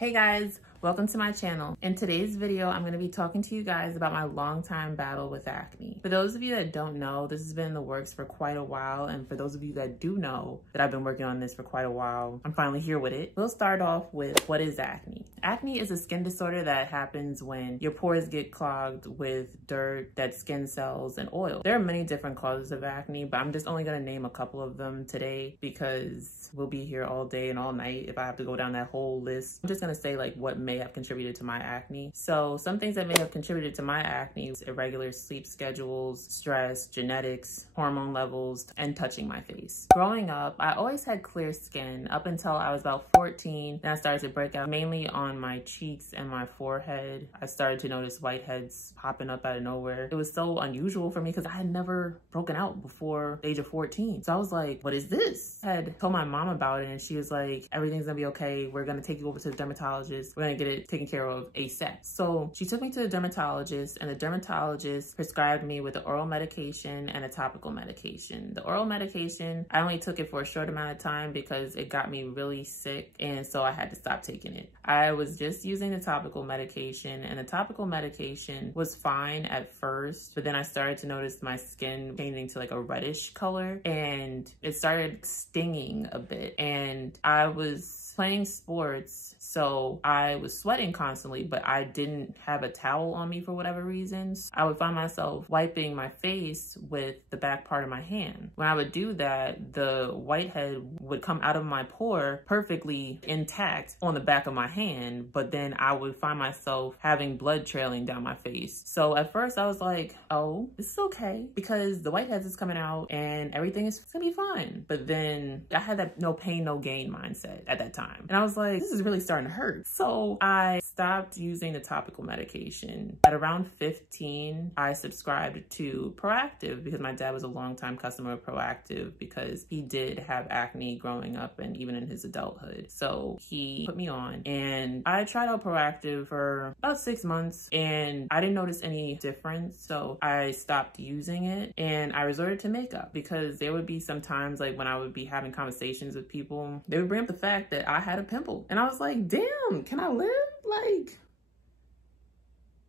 Hey guys, welcome to my channel. In today's video, I'm going to be talking to you guys about my long-time battle with acne. For those of you that don't know, this has been in the works for quite a while, and for those of you that do know that I've been working on this for quite a while, I'm finally here with it. We'll start off with what is acne. Acne is a skin disorder that happens when your pores get clogged with dirt, dead skin cells, and oil. There are many different causes of acne, but I'm just only going to name a couple of them today because we'll be here all day and all night if I have to go down that whole list. I'm just going to say like what may have contributed to my acne. So some things that may have contributed to my acne was irregular sleep schedules, stress, genetics, hormone levels, and touching my face. Growing up, I always had clear skin up until I was about 14. Then I started to break out mainly on my cheeks and my forehead. I started to notice whiteheads popping up out of nowhere. It was so unusual for me because I had never broken out before the age of 14. So I was like, what is this? I had told my mom about it and she was like, everything's gonna be okay. We're gonna take you over to the dermatologist. We're gonna get it taken care of ASAP. So she took me to the dermatologist and the dermatologist prescribed me with an oral medication and a topical medication. The oral medication, I only took it for a short amount of time because it got me really sick and so I had to stop taking it. I was just using the topical medication and the topical medication was fine at first, but then I started to notice my skin changing to like a reddish color and it started stinging a bit, and I was playing sports, so I was sweating constantly, but I didn't have a towel on me for whatever reasons. I would find myself wiping my face with the back part of my hand. When I would do that, the whitehead would come out of my pore perfectly intact on the back of my hand, but then I would find myself having blood trailing down my face. So at first I was like, oh, this is okay because the whiteheads is coming out and everything is gonna be fine. But then I had that no pain, no gain mindset at that time. And I was like, this is really starting to hurt. So I stopped using the topical medication. At around 15, I subscribed to Proactive because my dad was a longtime customer of Proactive because he did have acne growing up and even in his adulthood. So he put me on and I tried out Proactive for about 6 months and I didn't notice any difference. So I stopped using it and I resorted to makeup because there would be some times like when I would be having conversations with people, they would bring up the fact that I had a pimple. And I was like, damn, can I live? Like,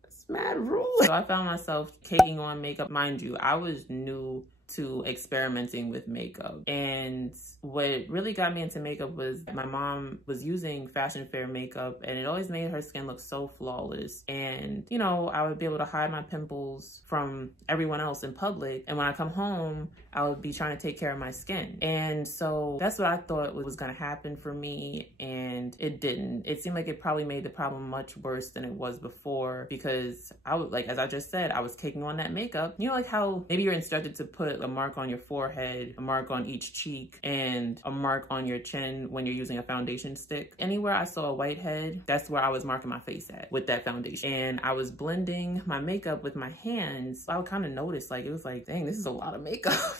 that's mad rude. So I found myself caking on makeup. Mind you, I was new to experimenting with makeup. And what really got me into makeup was my mom was using fashion fair makeup and it always made her skin look so flawless. And, you know, I would be able to hide my pimples from everyone else in public. And when I come home, I would be trying to take care of my skin. And so that's what I thought was gonna happen for me. And it didn't. It seemed like it probably made the problem much worse than it was before because I would, like, as I just said, I was caking on that makeup. You know, like how maybe you're instructed to put a mark on your forehead, a mark on each cheek, and a mark on your chin when you're using a foundation stick. Anywhere I saw a whitehead, that's where I was marking my face at with that foundation. And I was blending my makeup with my hands. I would kind of notice, like, it was like, dang, this is a lot of makeup.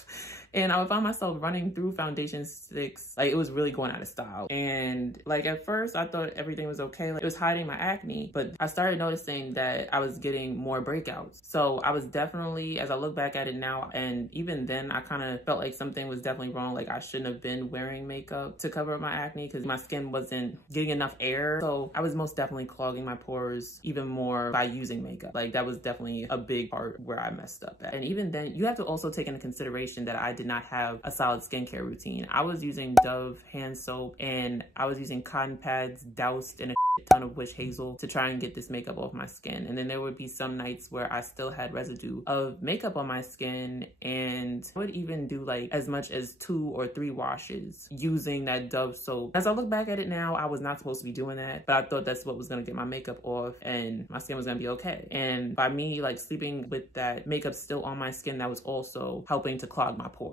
And I would find myself running through foundation sticks. Like, it was really going out of style. And like, at first I thought everything was okay. Like, it was hiding my acne, but I started noticing that I was getting more breakouts. So I was definitely, as I look back at it now, and even then I kind of felt like something was definitely wrong. Like I shouldn't have been wearing makeup to cover up my acne because my skin wasn't getting enough air. So I was most definitely clogging my pores even more by using makeup. Like that was definitely a big part where I messed up at. And even then you have to also take into consideration that I did not have a solid skincare routine. I was using Dove hand soap and I was using cotton pads doused in a ton of witch hazel to try and get this makeup off my skin. And then there would be some nights where I still had residue of makeup on my skin and I would even do like as much as 2 or 3 washes using that Dove soap. As I look back at it now, I was not supposed to be doing that, but I thought that's what was gonna get my makeup off and my skin was gonna be okay. And by me like sleeping with that makeup still on my skin, that was also helping to clog my pores.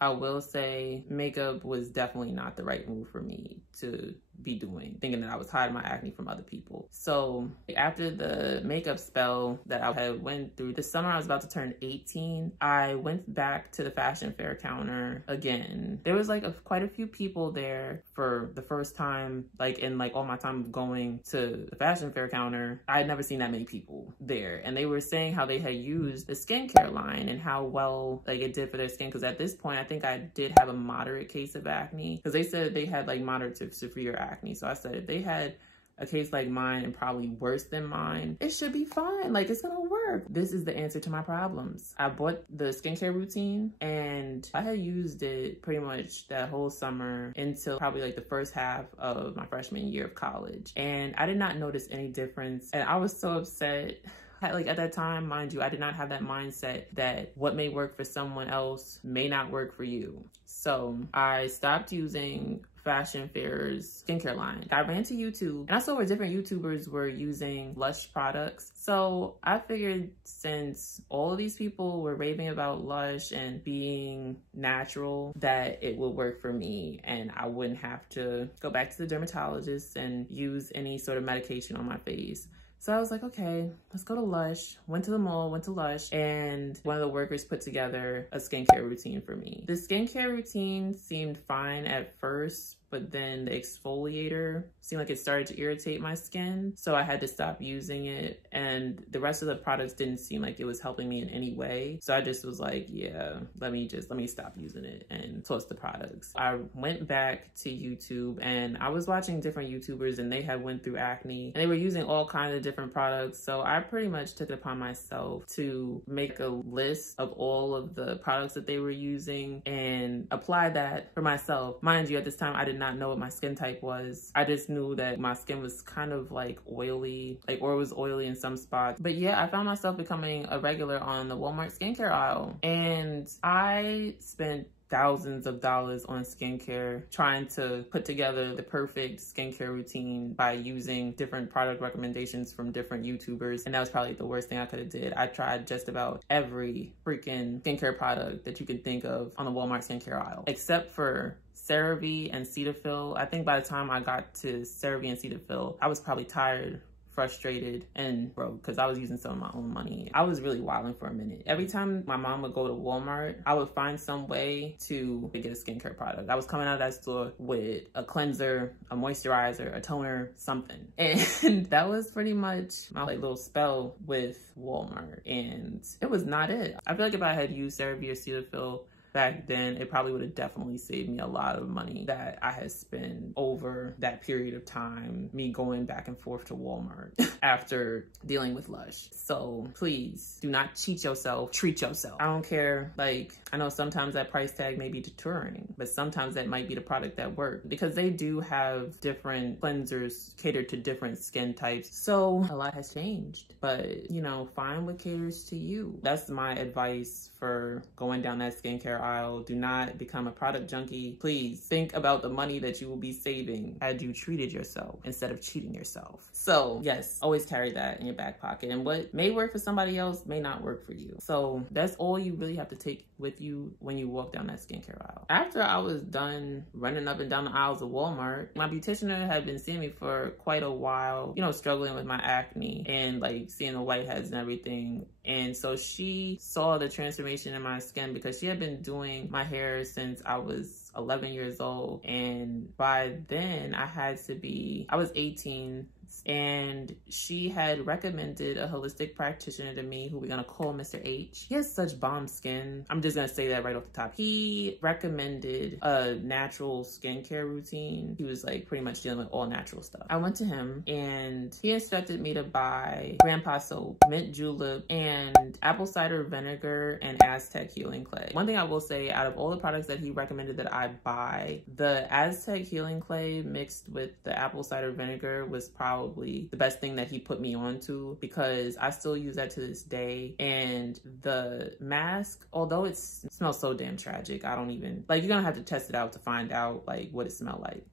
I will say makeup was definitely not the right move for me to be doing, thinking that I was hiding my acne from other people. So after the makeup spell that I had went through, the summer I was about to turn 18, I went back to the fashion fair counter again. There was like quite a few people there for the first time, like in like all my time going to the fashion fair counter. I had never seen that many people there. And they were saying how they had used the skincare line and how well like it did for their skin. Cause at this point, I think I did have a moderate case of acne because they said they had like moderate to severe acne. So I said if they had a case like mine and probably worse than mine, it should be fine. Like, it's gonna work. This is the answer to my problems. I bought the skincare routine and I had used it pretty much that whole summer until probably like the first half of my freshman year of college. And I did not notice any difference. And I was so upset. Like, at that time, mind you, I did not have that mindset that what may work for someone else may not work for you. So I stopped using Fashion Fair's skincare line. I ran to YouTube and I saw where different YouTubers were using Lush products. So I figured, since all of these people were raving about Lush and being natural, that it would work for me and I wouldn't have to go back to the dermatologist and use any sort of medication on my face. So I was like, okay, let's go to Lush. Went to the mall, went to Lush, and one of the workers put together a skincare routine for me. The skincare routine seemed fine at first, but then the exfoliator seemed like it started to irritate my skin. So I had to stop using it. And the rest of the products didn't seem like it was helping me in any way. So I just was like, yeah, let me stop using it and toss the products. I went back to YouTube and I was watching different YouTubers and they had went through acne and they were using all kinds of different products. So I pretty much took it upon myself to make a list of all of the products that they were using and apply that for myself. Mind you, at this time, I did not know what my skin type was. I just knew that my skin was kind of like oily, or it was oily in some spots. But yeah, I found myself becoming a regular on the Walmart skincare aisle. And I spent thousands of dollars on skincare, trying to put together the perfect skincare routine by using different product recommendations from different YouTubers. And that was probably the worst thing I could have did. I tried just about every freaking skincare product that you can think of on the Walmart skincare aisle, except for CeraVe and Cetaphil. I think by the time I got to CeraVe and Cetaphil, I was probably tired, frustrated, and broke because I was using some of my own money. I was really wilding for a minute. Every time my mom would go to Walmart, I would find some way to get a skincare product. I was coming out of that store with a cleanser, a moisturizer, a toner, something. And that was pretty much my little spell with Walmart. And it was not it. I feel like if I had used CeraVe or Cetaphil back then, it probably would have definitely saved me a lot of money that I had spent over that period of time, me going back and forth to Walmart after dealing with Lush. So please do not cheat yourself, treat yourself. I don't care. Like, I know sometimes that price tag may be deterring, but sometimes that might be the product that works, because they do have different cleansers catered to different skin types. So a lot has changed, but you know, find what caters to you. That's my advice for going down that skincare aisle. Do not become a product junkie. Please think about the money that you will be saving had you treated yourself instead of cheating yourself. So yes, always carry that in your back pocket. And what may work for somebody else may not work for you. So that's all you really have to take with you when you walk down that skincare aisle. After I was done running up and down the aisles of Walmart, my beautician had been seeing me for quite a while, you know, struggling with my acne and like seeing the whiteheads and everything. And so she saw the transformation in my skin because she had been doing my hair since I was 11 years old. And by then I was 18. And she had recommended a holistic practitioner to me who we're gonna call Mr. H. He has such bomb skin. I'm just gonna say that right off the top. He recommended a natural skincare routine. He was like pretty much dealing with all natural stuff. I went to him and he instructed me to buy Grandpa soap, mint julep, and apple cider vinegar and Aztec healing clay. One thing I will say, out of all the products that he recommended that I buy, the Aztec healing clay mixed with the apple cider vinegar was probably the best thing that he put me onto, because I still use that to this day. And the mask, although it smells so damn tragic, I don't even, like, you're gonna have to test it out to find out like what it smelled like.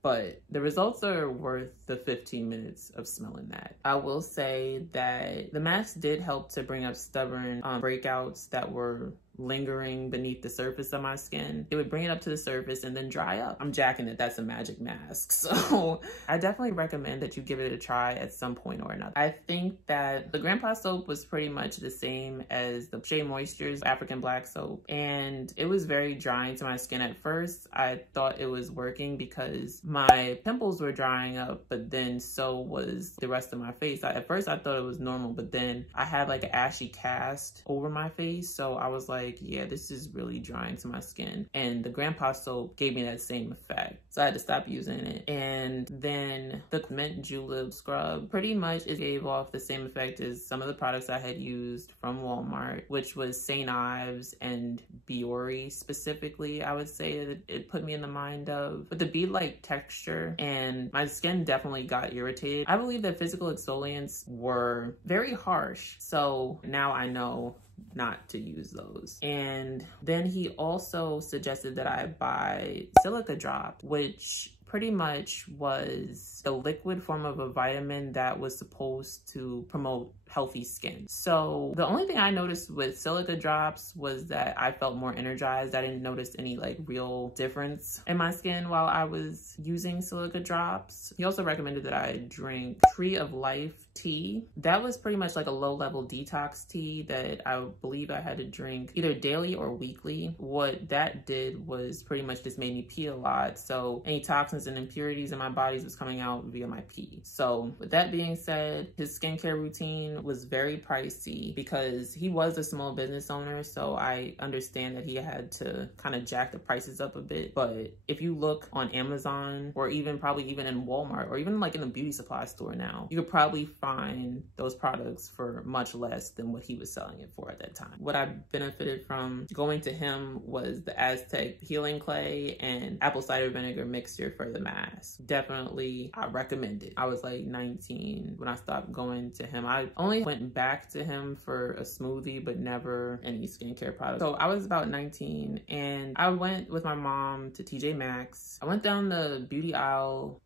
But the results are worth the 15 minutes of smelling that. I will say that the mask did help to bring up stubborn breakouts that were lingering beneath the surface of my skin. It would bring it up to the surface and then dry up. I'm jacking it, that's a magic mask. So I definitely recommend that you give it a try at some point or another. I think that the Grandpa soap was pretty much the same as the Shea Moisture's African Black soap, and it was very drying to my skin. At first, I thought it was working because my pimples were drying up, but then so was the rest of my face. At first, I thought it was normal, but then I had like an ashy cast over my face, so I was like, like, yeah, this is really drying to my skin. And the grandpa soap gave me that same effect. So I had to stop using it. And then the mint julep scrub pretty much it gave off the same effect as some of the products I had used from Walmart, which was St. Ives and Biore specifically, I would say that it put me in the mind of. But the bead-like texture, and my skin definitely got irritated. I believe that physical exfoliants were very harsh. So now I know not to use those. And then he also suggested that I buy silica drop, which pretty much was the liquid form of a vitamin that was supposed to promote healthy skin. So the only thing I noticed with silica drops was that I felt more energized. I didn't notice any like real difference in my skin while I was using silica drops. He also recommended that I drink Tree of Life tea. That was pretty much like a low-level detox tea that I believe I had to drink either daily or weekly. What that did was pretty much just made me pee a lot. So any toxins and impurities in my bodies was coming out via my pee. So with that being said, his skincare routine was very pricey because he was a small business owner. So I understand that he had to kind of jack the prices up a bit. But if you look on Amazon or even probably even in Walmart or even like in a beauty supply store now, you could probably find those products for much less than what he was selling it for at that time. What I benefited from going to him was the Aztec Healing Clay and apple cider vinegar mixture for the mask. Definitely, I recommend it. I was like 19 when I stopped going to him. I only went back to him for a smoothie, but never any skincare product. So I was about 19 and I went with my mom to TJ Maxx. I went down the beauty aisle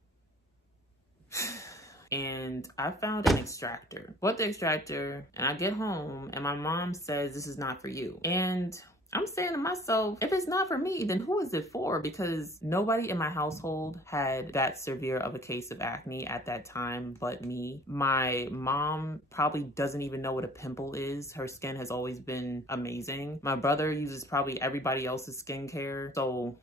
and I found an extractor. Bought the extractor and I get home and my mom says, this is not for you. And I'm saying to myself, if it's not for me, then who is it for? Because nobody in my household had that severe of a case of acne at that time but me. My mom probably doesn't even know what a pimple is. Her skin has always been amazing. My brother uses probably everybody else's skincare. So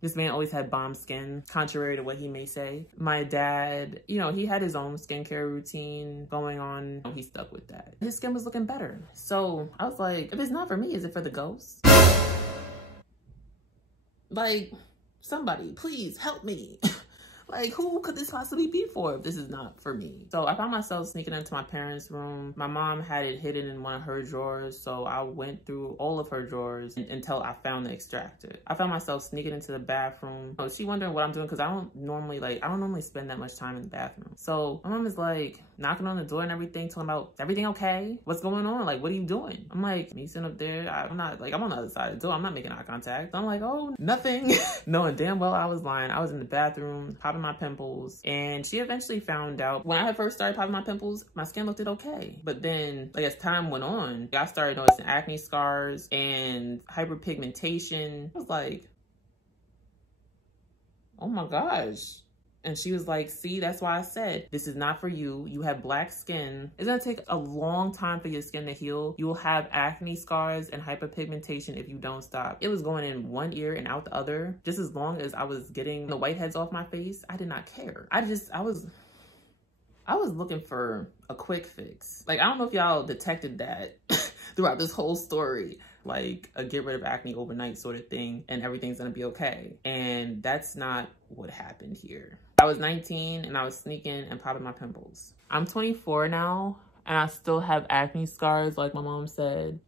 this man always had bomb skin, contrary to what he may say. My dad, you know, he had his own skincare routine going on. He stuck with that. His skin was looking better. So I was like, if it's not for me, is it for the ghost? Like, somebody, please help me. Like, who could this possibly be for if this is not for me? So I found myself sneaking into my parents' room. My mom had it hidden in one of her drawers, so I went through all of her drawers until I found the extractor. I found myself sneaking into the bathroom. Oh, she wondering what I'm doing because I don't normally spend that much time in the bathroom. So my mom is like knocking on the door and everything, talking about, everything okay? What's going on? Like, what are you doing? I'm like, me sitting up there. I'm not, like, I'm on the other side of the door. I'm not making eye contact. I'm like, oh, nothing. Knowing damn well I was lying. I was in the bathroom, popping my pimples, and she eventually found out when I had first started popping my pimples, my skin looked okay. But then, like, as time went on, I started noticing acne scars and hyperpigmentation. I was like, oh my gosh. And she was like, see, that's why I said, this is not for you. You have black skin. It's gonna take a long time for your skin to heal. You will have acne scars and hyperpigmentation if you don't stop. It was going in one ear and out the other. Just as long as I was getting the whiteheads off my face, I did not care. I was looking for a quick fix. Like, I don't know if y'all detected that throughout this whole story. Like a get rid of acne overnight sort of thing and everything's gonna be okay. And that's not what happened here. I was 19 and I was sneaking and popping my pimples. I'm 24 now and I still have acne scars like my mom said.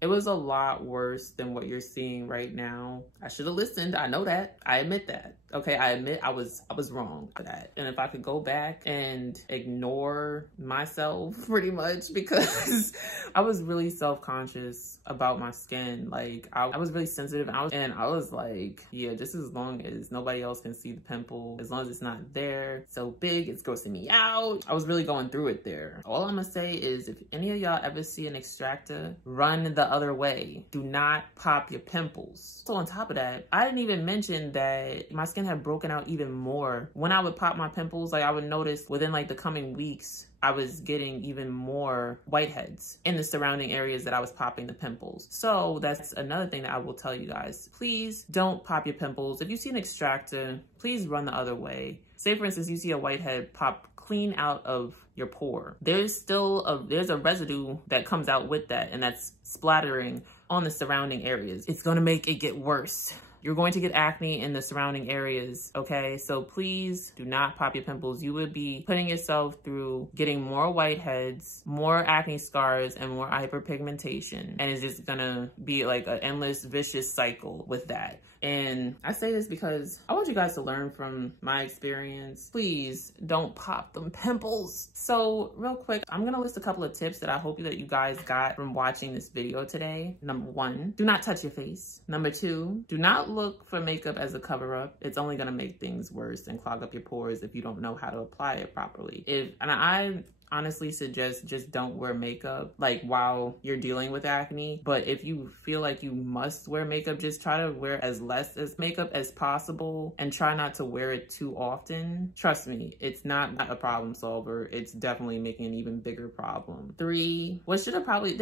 It was a lot worse than what you're seeing right now. I should have listened. I know that. I admit that. Okay, I admit I was wrong for that. And if I could go back and ignore myself pretty much, because I was really self-conscious about my skin. Like I was really sensitive and I was like, yeah, just as long as nobody else can see the pimple, as long as it's not there, so big, it's grossing me out. I was really going through it there. All I'm gonna say is if any of y'all ever see an extractor, run the other way. Do not pop your pimples. So on top of that, I didn't even mention that my skin had broken out even more. When I would pop my pimples, like I would notice within like the coming weeks, I was getting even more whiteheads in the surrounding areas that I was popping the pimples. So that's another thing that I will tell you guys. Please don't pop your pimples. If you see an extractor, please run the other way. Say for instance, you see a whitehead pop clean out of your pore. There's a residue that comes out with that, and that's splattering on the surrounding areas. It's gonna make it get worse. You're going to get acne in the surrounding areas, okay? So please do not pop your pimples. You would be putting yourself through getting more whiteheads, more acne scars, and more hyperpigmentation. And it's just gonna be like an endless vicious cycle with that. And I say this because I want you guys to learn from my experience. Please don't pop them pimples. So real quick, I'm gonna list a couple of tips that I hope that you guys got from watching this video today. Number 1, do not touch your face. Number 2, do not look for makeup as a cover-up. It's only gonna make things worse and clog up your pores if you don't know how to apply it properly. And I honestly suggest just don't wear makeup like while you're dealing with acne. But if you feel like you must wear makeup, just try to wear as less as makeup as possible and try not to wear it too often. Trust me, it's not a problem solver. It's definitely making an even bigger problem. 3, this should have probably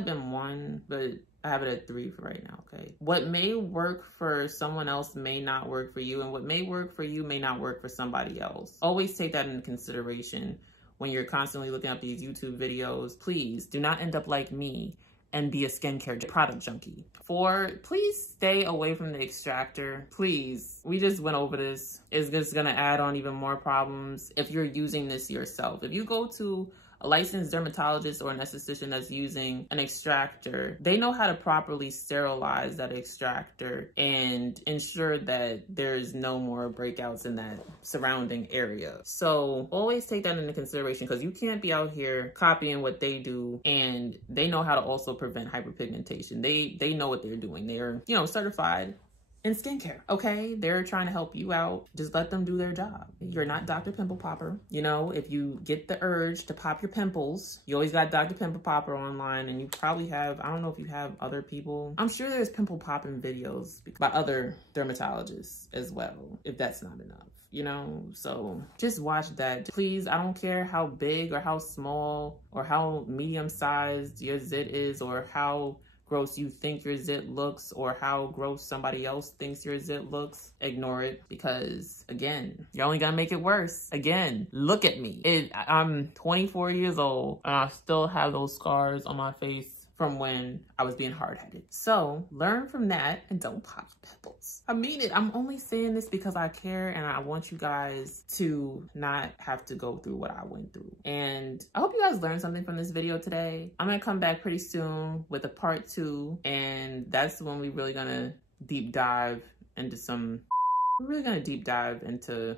been 1, but I have it at 3 for right now, okay? What may work for someone else may not work for you, and what may work for you may not work for somebody else. Always take that into consideration when you're constantly looking up these YouTube videos. Please do not end up like me and be a skincare product junkie. 4, please stay away from the extractor. Please, we just went over this. It's just gonna add on even more problems if you're using this yourself. If you go to a licensed dermatologist or an esthetician that's using an extractor, they know how to properly sterilize that extractor and ensure that there's no more breakouts in that surrounding area. So always take that into consideration, because you can't be out here copying what they do, and they know how to also prevent hyperpigmentation. They know what they're doing. They're, certified in skincare, okay? They're trying to help you out. Just let them do their job. You're not Dr. Pimple Popper. If you get the urge to pop your pimples, you always got Dr. Pimple Popper online, and you probably have, I don't know if you have other people. I'm sure there's pimple popping videos by other dermatologists as well, if that's not enough. So just watch that. Please, I don't care how big or how small or how medium-sized your zit is, or how gross you think your zit looks, or how gross somebody else thinks your zit looks. Ignore it, because again, you're only gonna make it worse. Again, look at me. I'm 24 years old and I still have those scars on my face from when I was being hard-headed. So learn from that and don't pop pimples. I mean it. I'm only saying this because I care, and I want you guys to not have to go through what I went through. And I hope you guys learned something from this video today. I'm gonna come back pretty soon with a part 2, and that's when we're really gonna deep dive into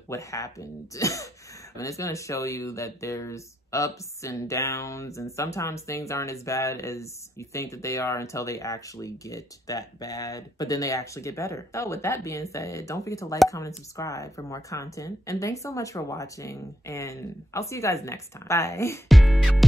what happened. And it's gonna show you that there's ups and downs, and sometimes things aren't as bad as you think that they are until they actually get that bad, but then they actually get better. So with that being said, don't forget to like, comment, and subscribe for more content. And thanks so much for watching, and I'll see you guys next time. Bye.